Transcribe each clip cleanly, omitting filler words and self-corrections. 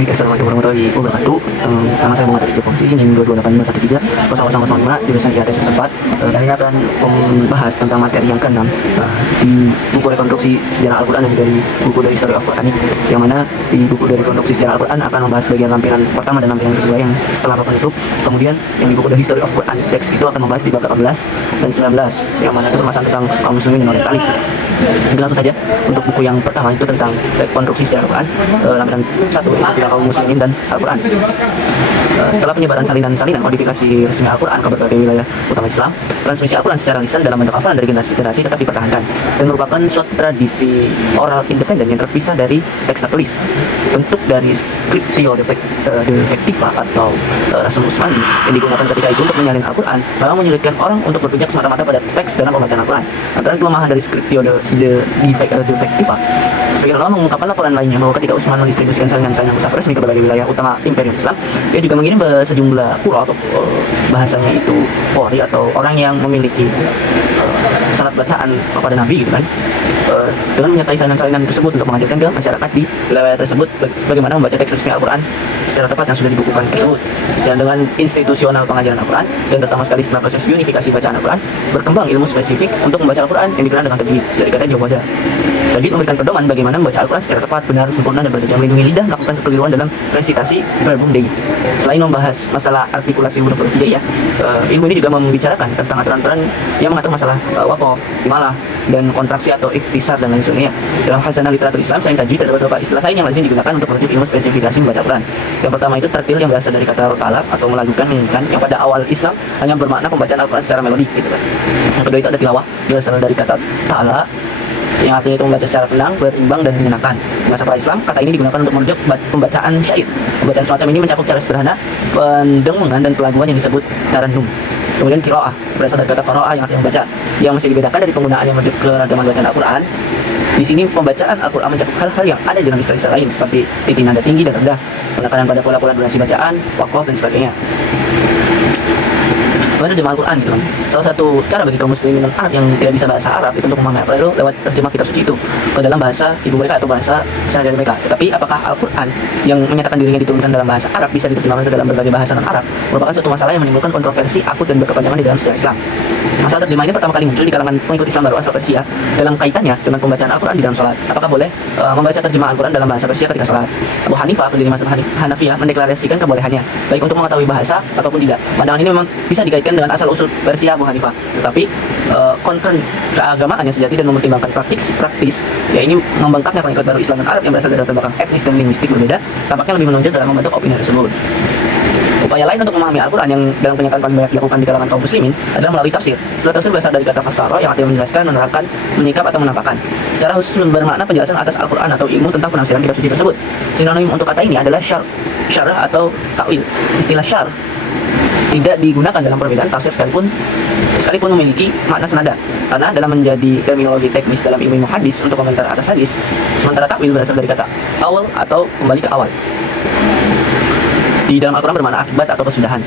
Baik, assalamualaikum warahmatullahi wabarakatuh. Nama saya Muhammad Rizky Fongsi, NIM 22851300000 jurusan IAT semester 4. Dan ini akan membahas tentang materi yang ke-6 di buku rekonstruksi sejarah Al-Quran dan juga di buku The History of Quran, yang mana di buku dari rekonstruksi sejarah Al-Quran akan membahas bagian lampiran pertama dan lampiran kedua yang setelah papan itu. Kemudian yang di buku The History of Quran text itu akan membahas di bab 18 dan 19, yang mana itu pembahasan tentang kaum muslimin dan orientalis. Mungkin langsung saja untuk buku yang pertama itu tentang rekonstruksi sejarah Al-Quran, lampiran 1 yaitu tentang kaum muslimin dan Al-Quran. Setelah penyebaran salinan-salinan kodifikasi resmi Al-Quran ke berbagai wilayah utama Islam, transmisi Al-Quran secara lisan dalam bentuk hafalan dari generasi ke generasi tetap dipertahankan dan merupakan suatu tradisi oral independen yang terpisah dari teks tertulis. Bentuk dari scriptio defectiva atau rasum Utsmani yang digunakan ketika itu untuk menyalin Al-Quran memang menyulitkan orang untuk berpijak semata-mata pada teks dalam pembacaan Al-Quran. Antara kelemahan dari scriptio defectiva, sebagian ulama mengungkapkan laporan lainnya bahwa ketika Utsman mendistribusikan salinan-salinan mushaf resmi ke berbagai wilayah utama Imperium Islam, dia juga mengirim sejumlah pura atau bahasanya itu pori atau orang yang memiliki sanad bacaan kepada Nabi gitu kan, dengan menyertai salinan-salinan tersebut untuk mengajarkan ke masyarakat di wilayah tersebut bagaimana membaca teks resmi Al-Quran secara tepat yang sudah dibukukan tersebut. Sejalan dengan institusional pengajaran Al-Quran dan terutama sekali setelah proses unifikasi bacaan Al-Quran, berkembang ilmu spesifik untuk membaca Al-Quran yang dikenal dengan tajwid, dari kata jawada. Tajwid memberikan pedoman bagaimana membaca Al-Quran secara tepat, benar, sempurna, dan bertujuan melindungi lidah melakukan kekeliruan dalam resitasi verbum dei. Selain membahas masalah artikulasi huruf-huruf hijaiyah, ilmu ini juga membicarakan tentang aturan-aturan yang mengatur masalah waqaf, imalah, dan kontraksi atau ikhtisar dan lain sebagainya. Dalam khazanah literatur Islam, selain tajwid, ada beberapa istilah lain yang lazim digunakan untuk merujuk ilmu spesifikasi membaca Al-Quran. Yang pertama itu tartil, yang berasal dari kata talab atau melakukan, menyanyikan, yang pada awal Islam hanya bermakna pembacaan Al-Quran secara melodik gitu kan. Yang kedua itu ada tilawah, berasal dari kata ta'ala, yang artinya itu membaca secara tenang, berimbang, dan menyenangkan. Di masa pra-Islam, kata ini digunakan untuk merujuk pembacaan syair. Pembacaan semacam ini mencakup cara sederhana, pendengungan, dan pelaguan yang disebut tarannum. Kemudian qiraah, berasal dari kata qara'a yang artinya membaca, yang masih dibedakan dari penggunaan yang merujuk ke ragaman bacaan Al-Quran. Di sini pembacaan Al-Quran mencakup hal-hal yang ada dalam istilah-istilah lain seperti titik nada tinggi dan rendah, penekanan pada pola-pola durasi bacaan, waqaf, dan sebagainya. Menerjemah Al-Quran gitu kan. Salah satu cara bagi kaum muslimin Arab yang tidak bisa bahasa Arab itu untuk memahami Al-Quran itu lewat terjemah kitab suci itu ke dalam bahasa ibu mereka atau bahasa sehari-hari mereka. Tetapi apakah Al-Quran yang menyatakan dirinya diturunkan dalam bahasa Arab bisa diterjemahkan ke dalam berbagai bahasa non-Arab merupakan suatu masalah yang menimbulkan kontroversi akut dan berkepanjangan di dalam sejarah Islam. Masalah terjemah ini pertama kali muncul di kalangan pengikut Islam baru asal Persia dalam kaitannya dengan pembacaan Al-Quran di dalam sholat. Apakah boleh membaca terjemah Al-Quran dalam bahasa Persia ketika sholat? Abu Hanifah, pendiri mazhab Hanafiyah, mendeklarasikan kebolehannya, baik untuk mengetahui bahasa ataupun tidak. Pandangan ini memang bisa dikaitkan dengan asal usul Persia Abu Hanifah, tetapi concern keagamaan yang sejati dan mempertimbangkan praktis, ya ini membengkaknya pengikut baru Islam dan Arab yang berasal dari latar belakang etnis dan linguistik berbeda, tampaknya lebih menonjol dalam membentuk opini tersebut. Upaya lain untuk memahami Al-Quran yang dalam kenyataan paling banyak dilakukan di kalangan kaum muslimin adalah melalui tafsir. Istilah tafsir berasal dari kata fasara yang artinya menjelaskan, menerangkan, menyingkap, atau menampakkan. Secara khusus bermakna penjelasan atas Al-Quran atau ilmu tentang penafsiran kitab suci tersebut. Sinonim untuk kata ini adalah syarah atau ta'wil. Istilah syar tidak digunakan dalam perbedaan tafsir sekalipun memiliki makna senada, karena dalam menjadi terminologi teknis dalam ilmu hadis untuk komentar atas hadis, sementara takwil berasal dari kata awal atau kembali ke awal. Di dalam Al-Quran bermakna akibat atau kesudahan.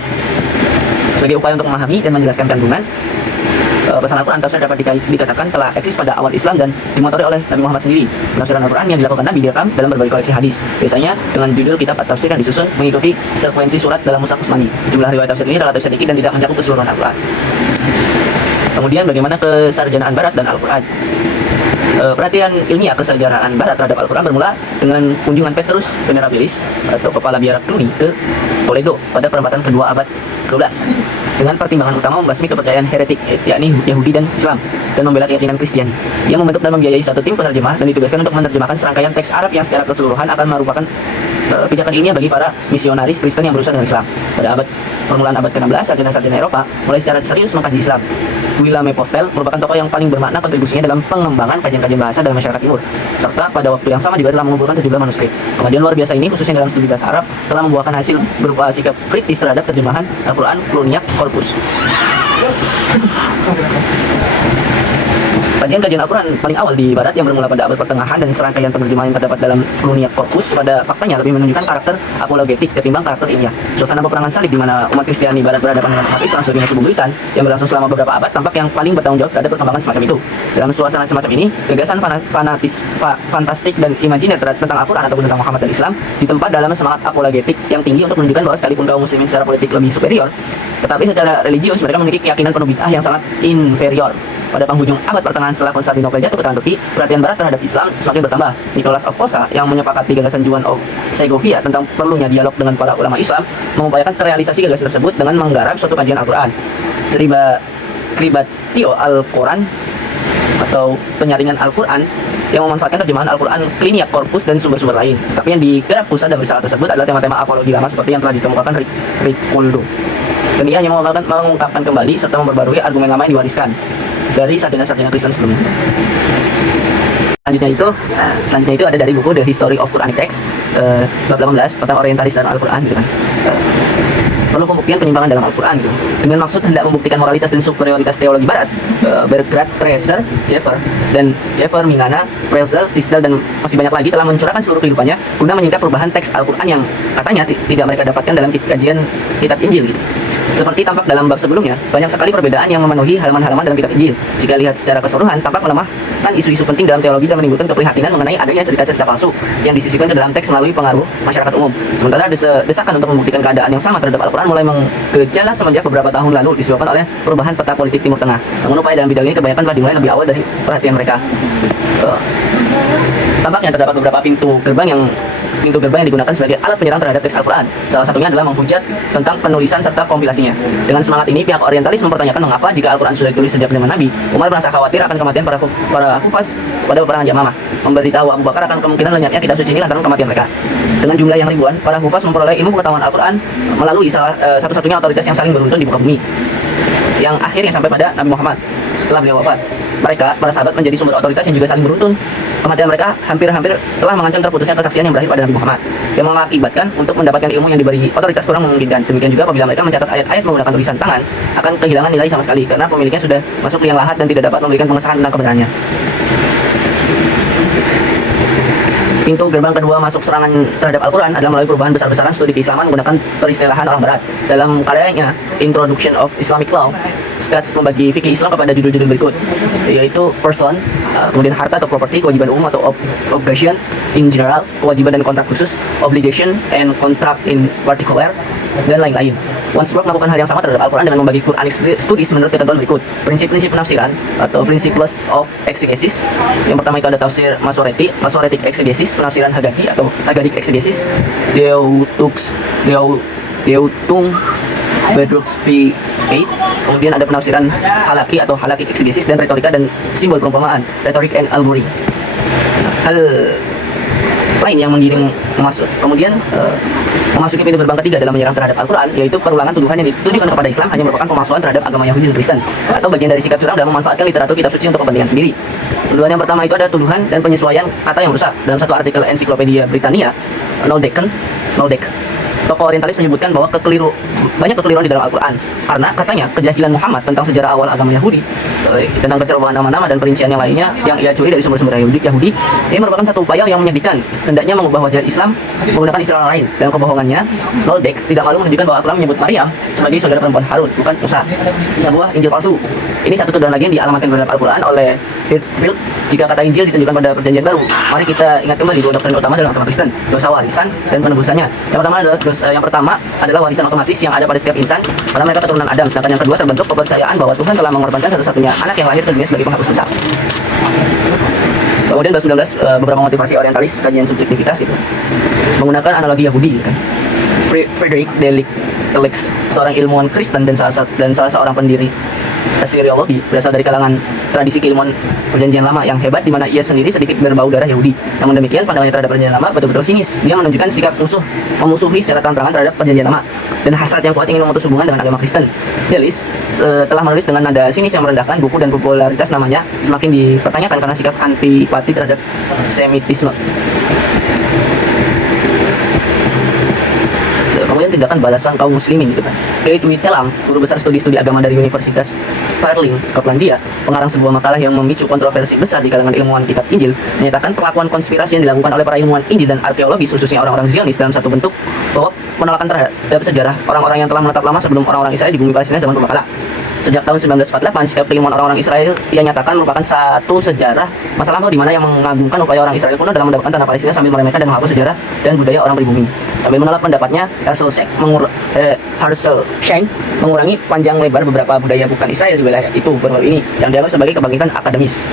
Sebagai upaya untuk memahami dan menjelaskan kandungan pesan Al-Quran, tafsir dapat dikatakan telah eksis pada awal Islam dan dimotori oleh Nabi Muhammad sendiri. Penafsiran Al-Quran yang dilakukan Nabi direkam dalam berbagai koleksi hadis, biasanya dengan judul kitab at-tafsir yang disusun mengikuti sekuensi surat dalam mushaf Utsmani. Jumlah riwayat tafsir ini relatif sedikit dan tidak mencakup keseluruhan Al-Quran. Kemudian bagaimana kesarjanaan Barat dan Al-Quran? Perhatian ilmiah kesarjanaan Barat terhadap Al-Quran bermula dengan kunjungan Petrus Venerabilis atau kepala biara Cluny ke Toledo pada perempatan kedua abad ke-12 dengan pertimbangan utama membasmi kepercayaan heretik, yakni Yahudi dan Islam, dan membela keyakinan Kristiani. Ia membentuk dan membiayai satu tim penerjemah dan ditugaskan untuk menerjemahkan serangkaian teks Arab yang secara keseluruhan akan merupakan pijakan ilmiah bagi para misionaris Kristen yang berusaha dengan Islam. Pada permulaan abad ke-16, sarjana-sarjana Eropa mulai secara serius mengkaji Islam. Willem Postel merupakan tokoh yang paling bermakna kontribusinya dalam pengembangan kajian-kajian bahasa dalam masyarakat timur, serta pada waktu yang sama juga telah mengumpulkan sejumlah manuskrip. Kemajuan luar biasa ini, khususnya dalam studi bahasa Arab, telah membuahkan hasil berupa sikap kritis terhadap terjemahan Al-Quran Cluniac Corpus. Kajian-kajian Al-Quran paling awal di Barat yang bermula pada abad pertengahan dan serangkaian penerjemahan yang terdapat dalam Cluniac Corpus pada faktanya lebih menunjukkan karakter apologetik ketimbang karakter ilmiah. Suasana peperangan salib di mana umat Kristiani Barat berhadapan dengan umat Islam sebagai musuh bebuyutan yang berlangsung selama beberapa abad tampak yang paling bertanggung jawab terhadap perkembangan semacam itu. Dalam suasana semacam ini, gagasan fantastik dan imajiner tentang Al-Quran ataupun tentang Muhammad dan Islam ditempa dalam semangat apologetik yang tinggi untuk menunjukkan bahwa sekalipun kaum muslimin secara politik lebih superior, tetapi secara religius mereka memiliki keyakinan penuh bid'ah yang sangat inferior. Pada penghujung abad pertengahan setelah Konstantinopel jatuh ke tangan Turki, perhatian Barat terhadap Islam semakin bertambah. Nicholas of Posa yang menyepakati gagasan Juan of Segovia tentang perlunya dialog dengan para ulama Islam mengupayakan terrealisasi gagasan tersebut dengan menggarap suatu kajian Al-Quran. Kribatio Al-Quran atau penyaringan Al-Quran yang memanfaatkan terjemahan Al-Quran Cluniac Corpus dan sumber-sumber lain. Tapi yang digarap pusat dan risalah tersebut adalah tema-tema apologi lama seperti yang telah dikemukakan Ricoldo. Dan ia hanya mengungkapkan kembali serta memperbarui argumen lama yang diwariskan dari sarjana-sarjana Kristen sebelumnya. Selanjutnya itu ada dari buku The History of Quranic Texts bab 18 tentang orientalis dan Al-Quran gitu kan. Perlu pembuktian penyimpangan dalam Al-Quran gitu. Dengan maksud hendak membuktikan moralitas dan superioritas teologi Barat, Bergrat, Tracer, Jeffer, Mingana, Prezel, Tisdal dan masih banyak lagi telah mencurahkan seluruh kehidupannya guna menyingkap perubahan teks Al-Quran yang katanya tidak mereka dapatkan dalam kajian kitab Injil gitu. Seperti tampak dalam bab sebelumnya, banyak sekali perbedaan yang memenuhi halaman-halaman dalam kitab Injil. Jika lihat secara keseluruhan, tampak melemahkan isu-isu penting dalam teologi dan menimbulkan keprihatinan mengenai adanya cerita-cerita palsu yang disisipkan ke dalam teks melalui pengaruh masyarakat umum. Sementara desakan untuk membuktikan keadaan yang sama terhadap Al-Quran mulai menggejala semenjak beberapa tahun lalu disebabkan oleh perubahan peta politik Timur Tengah. Namun upaya dalam bidang ini kebanyakan telah dimulai lebih awal dari perhatian mereka. Tampaknya terdapat beberapa pintu gerbang yang digunakan sebagai alat penyerang terhadap teks Al-Quran. Salah satunya adalah menghujat tentang penulisan serta kompilasinya. Dengan semangat ini, pihak orientalis mempertanyakan mengapa jika Al-Quran sudah ditulis sejak zaman Nabi, Umar merasa khawatir akan kematian para hufaz pada peperangan Yamamah. Memberitahu Abu Bakar akan kemungkinan lenyapnya kitab suci ini lantaran kematian mereka. Dengan jumlah yang ribuan, para hufaz memperoleh ilmu pengetahuan Al-Quran melalui satu-satunya otoritas yang saling beruntun di muka bumi, yang akhirnya sampai pada Nabi Muhammad setelah beliau wafat. Mereka, para sahabat, menjadi sumber otoritas yang juga saling beruntun. Kematian mereka hampir-hampir telah mengancam terputusnya kesaksian yang berakhir pada Nabi Muhammad, yang mengakibatkan untuk mendapatkan ilmu yang diberi otoritas kurang memungkinkan. Demikian juga apabila mereka mencatat ayat-ayat menggunakan tulisan tangan, akan kehilangan nilai sama sekali karena pemiliknya sudah masuk liang lahat dan tidak dapat memberikan pengesahan tentang kebenarannya. Pintu gerbang kedua masuk serangan terhadap Al-Quran adalah melalui perubahan besar-besaran studi keislaman menggunakan peristilahan orang Barat. Dalam karyanya Introduction of Islamic Law, Schatz membagi fikih Islam kepada judul-judul berikut, yaitu person, kemudian harta atau property, kewajiban umum atau obligation in general, kewajiban dan kontrak khusus, obligation and contract in particular, dan lain-lain. Wansbrough melakukan hal yang sama terhadap Al-Quran dengan membagi Quranic Studies menurut ketentuan berikut. Prinsip-prinsip penafsiran atau Principles of Exegesis. Yang pertama itu ada tafsir Masoretic Exegesis, penafsiran Haggadah atau Haggadic Exegesis, Deutung Bedrooks V8. Kemudian ada penafsiran Halaki atau Halakhic Exegesis dan retorika dan simbol perumpamaan, Rhetoric and Allegory. Hal lain yang menggiring memasuki pintu gerbang ketiga dalam menyerang terhadap Al-Quran, yaitu perulangan tuduhan yang ditujukan kepada Islam hanya merupakan pemalsuan terhadap agama Yahudi dan Kristen, atau bagian dari sikap curang dalam memanfaatkan literatur kitab suci untuk kepentingan sendiri. Tuduhan yang pertama itu ada tuduhan dan penyesuaian kata yang rusak. Dalam satu artikel Ensiklopedia Britannia, Noldek, tokoh orientalis menyebutkan bahwa banyak kekeliruan di dalam Al-Quran karena katanya kejahilan Muhammad tentang sejarah awal agama Yahudi, tentang kecerobohan nama-nama dan perincian yang lainnya yang ia curi dari sumber-sumber Yahudi, ini merupakan satu upaya yang menyedihkan, hendaknya mengubah wajah Islam menggunakan istilah lain. Dalam kebohongannya, Noldek tidak malu menunjukkan bahwa Al-Quran menyebut Maryam sebagai saudara perempuan Harun, bukan Musa, sebuah Injil palsu. Ini satu tuduhan lagi yang dialamatkan terhadap Al-Quran oleh Hirschfeld. Jika kata Injil ditunjukkan pada perjanjian baru, mari kita ingat kembali dua doktrin utama dalam agama Kristen, dosa warisan dan penebusannya. Yang pertama adalah warisan otomatis yang ada pada setiap insan karena mereka keturunan Adam, sedangkan yang kedua terbentuk kepercayaan bahwa Tuhan telah mengorbankan satu-satunya anak yang lahir ke dunia sebagai penghapus dosa. Kemudian bab 19, beberapa motivasi orientalis kajian subjektivitas itu menggunakan analogi Yahudi kan. Frederick Delix, seorang ilmuwan Kristen dan salah seorang pendiri Assyriologi, berasal dari kalangan tradisi keilmuan perjanjian lama yang hebat, di mana ia sendiri sedikit berbau darah Yahudi. Namun demikian, pandangannya terhadap perjanjian lama betul-betul sinis. Dia menunjukkan sikap memusuhi secara terang-terangan terhadap perjanjian lama dan hasrat yang kuat ingin memutus hubungan dengan agama Kristen. Delis telah menulis dengan nada sinis yang merendahkan. Buku dan popularitas namanya semakin dipertanyakan karena sikap antipati terhadap Semitisme. kemudian tindakan balasan kaum muslimin gitu kan. Kate Whittelam, guru besar studi agama dari Universitas Stirling, Skotlandia, pengarang sebuah makalah yang memicu kontroversi besar di kalangan ilmuwan kitab Injil, menyatakan perlakuan konspirasi yang dilakukan oleh para ilmuwan Injil dan arkeologis, khususnya orang-orang Zionis, dalam satu bentuk bahwa penolakan terhadap sejarah orang-orang yang telah menetap lama sebelum orang-orang Israel di bumi Palestina zaman purbakala. Sejak tahun 1948, sikap keilmuan orang-orang Israel ia nyatakan merupakan satu sejarah masa lampau di mana yang mengagungkan upaya orang Israel kuno dalam mendapatkan tanah Palestina sambil meremehkan dan menghapus sejarah dan budaya orang pribumi. Sambil menolak pendapatnya, Herschel Schein mengurangi panjang lebar beberapa budaya bukan Israel di wilayah itu baru ini yang dianggap sebagai kebangkitan akademis.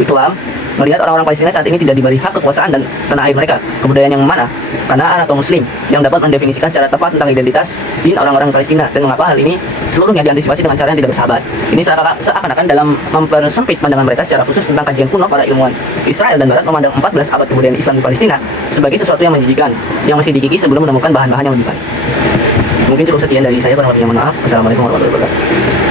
Whitlam melihat orang-orang Palestina saat ini tidak diberi hak kekuasaan dan tanah air mereka, kebudayaan yang mana, Kanaan atau Muslim, yang dapat mendefinisikan secara tepat tentang identitas din orang-orang Palestina, dan mengapa hal ini seluruhnya diantisipasi dengan cara yang tidak bersahabat. Ini seakan-akan dalam mempersempit pandangan mereka secara khusus tentang kajian kuno para ilmuwan Israel dan Barat memandang 14 abad kebudayaan Islam di Palestina sebagai sesuatu yang menjijikan, yang masih dikikis sebelum menemukan bahan-bahan yang lebih baik. Mungkin cukup sekian dari saya, kurang lebihnya mohon maaf. Wassalamualaikum warahmatullahi wabarakatuh.